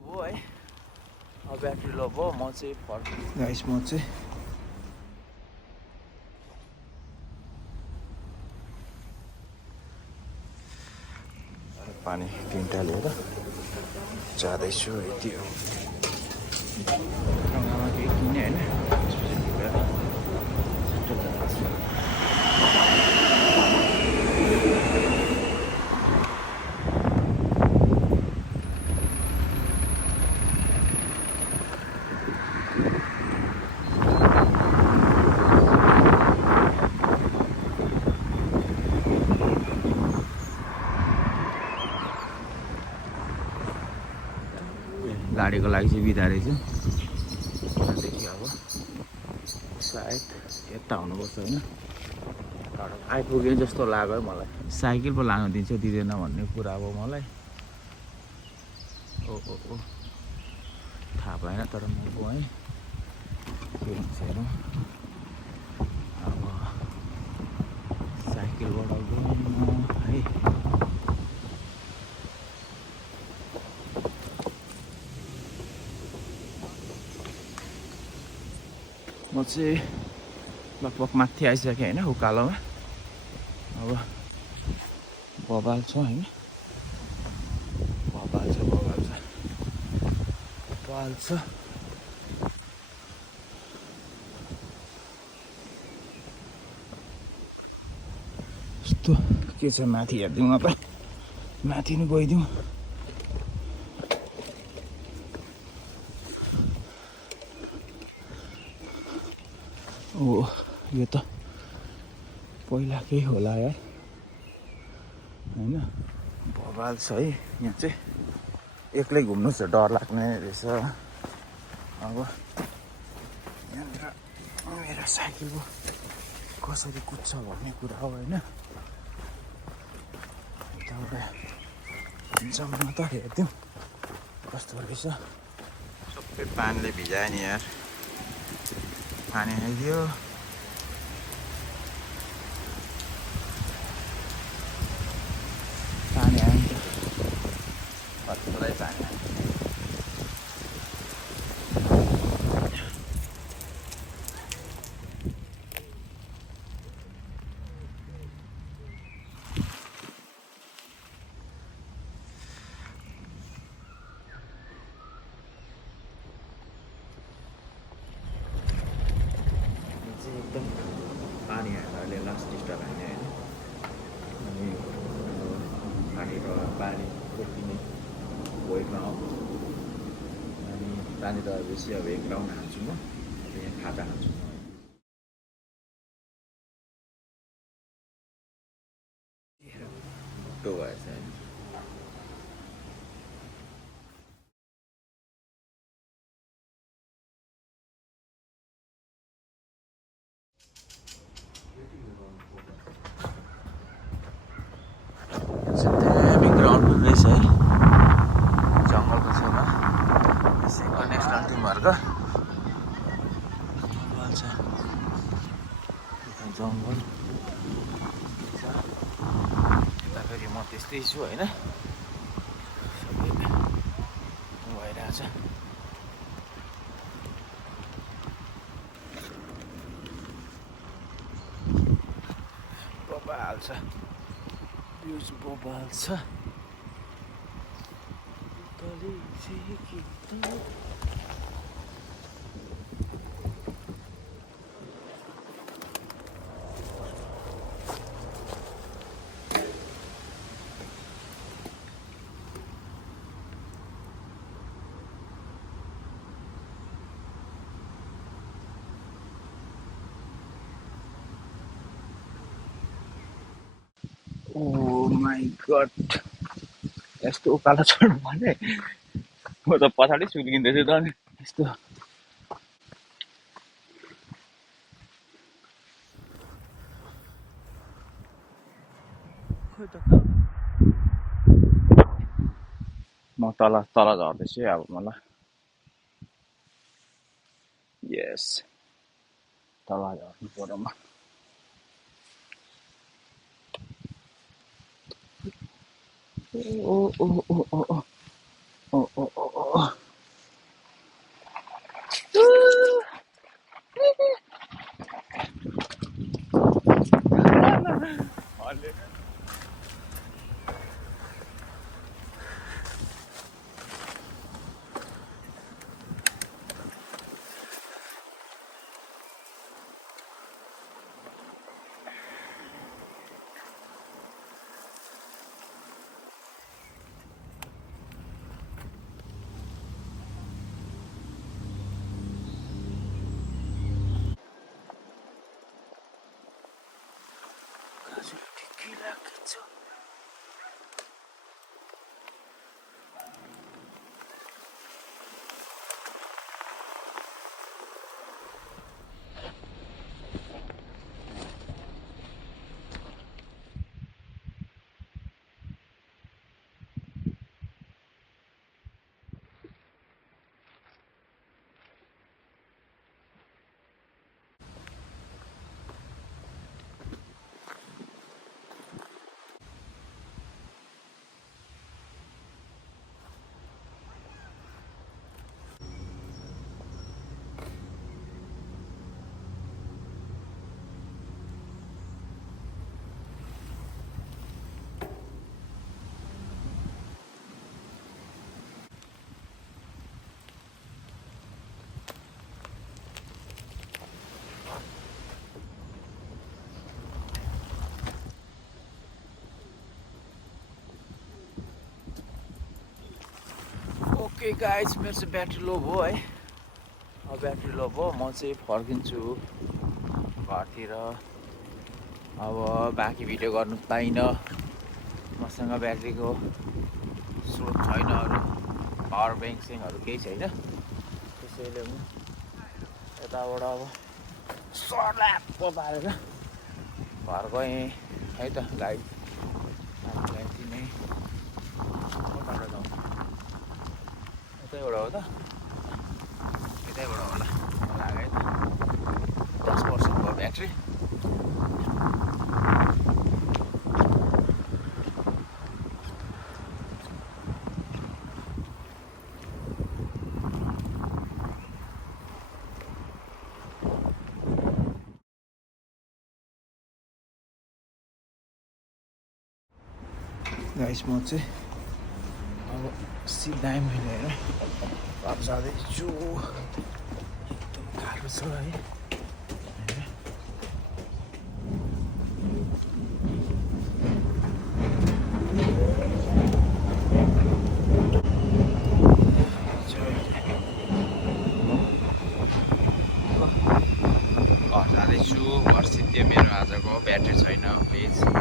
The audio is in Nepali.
भयो है अब ब्याट्री लो भयो म चाहिँ गाइस म चाहिँ पानी 3टा लिएर जाँदैछु यति हो ढङ्गमा केही किने होइन त्यसपछि गएर छिटो जाँदैछु गाडीको लागि चाहिँ बिदा रहेछु त्यहाँदेखि अब सायद यता हुनुपर्छ होइन आइपुग्यो जस्तो लाग्यो मलाई साइकल पो लानु दिन्छ दिँदैन भन्ने कुरा अब मलाई ओ थाहा भएन तर म गएँ के हुन्छ हेरौँ अब साइकलबाट गएँ है म चाहिँ लगभग माथि आइसकेँ होइन उकालोमा अब बबाल छ होइन बबाल छ यस्तो के छ माथि हेरिदिउँ अब माथि नै गइदिउँ ओ यो त पहिलाकै होला यार होइन बबाल छ है यहाँ चाहिँ एक्लै घुम्नु चाहिँ डर लाग्ने रहेछ अब यहाँनिर मेरो साइकल कसरी कुद्छ भन्ने कुरा हो होइन यताबाट जम्मा त हेरिदिउँ कस्तो रहेछ सबै पानीले भिजायो नि यार पानी आइदियो पानी आयो कतिलाई पानी आयो एकदम पानी आएर अहिले लास्ट स्टप हाने होइन अनि पानी रोकिने वेटमा आउँछ अनि पानी त बेसी अब 1 राउन्ड हान्छु म यहाँ खाता हान्छु टो भएछ होइन ग्राउन्ड पनि रहेछ है जङ्गलको छेउमा यसैको नेसनल टिमहरूको जङ्गल छ जङ्गल यता फेरि म त्यस्तै छु होइन सबै भइरहेछ बबाल छ भ्युज बबाल छ ओ माई गड यस्तो उकालो चढ्नु भने म त पछाडि सुल्किँदैछु त नि यस्तो म तल झर्दैछु अब मलाई यस तल झर्नु पर्यो म ओ ओ ओ ओ ओ ओ ओ ओ छु ओके गाइस मेरो चाहिँ ब्याट्री लो भयो है अब ब्याट्री लो भयो म चाहिँ फर्किन्छु घरतिर अब बाँकी भिडियो गर्नु पाइनँ मसँग ब्याट्रीको स्रोत छैन अरू पावर ब्याङ्क सेङहरू केही छैन त्यसैले म यताबाट अब सर्लाप्प पारेर घर गएँ है त गाडी हामीलाई तिनै कताबाट जाउँ यतैबाट हो त यतैबाट होला लाग्यो है त 10% भयो ब्याट्री गाइस म चाहिँ अब सिधा मैले होइन अब जाँदैछु एकदम गाह्रो छ है घर जाँदैछु घर सिद्धि मेरो आजको ब्याट्री छैन प्लिज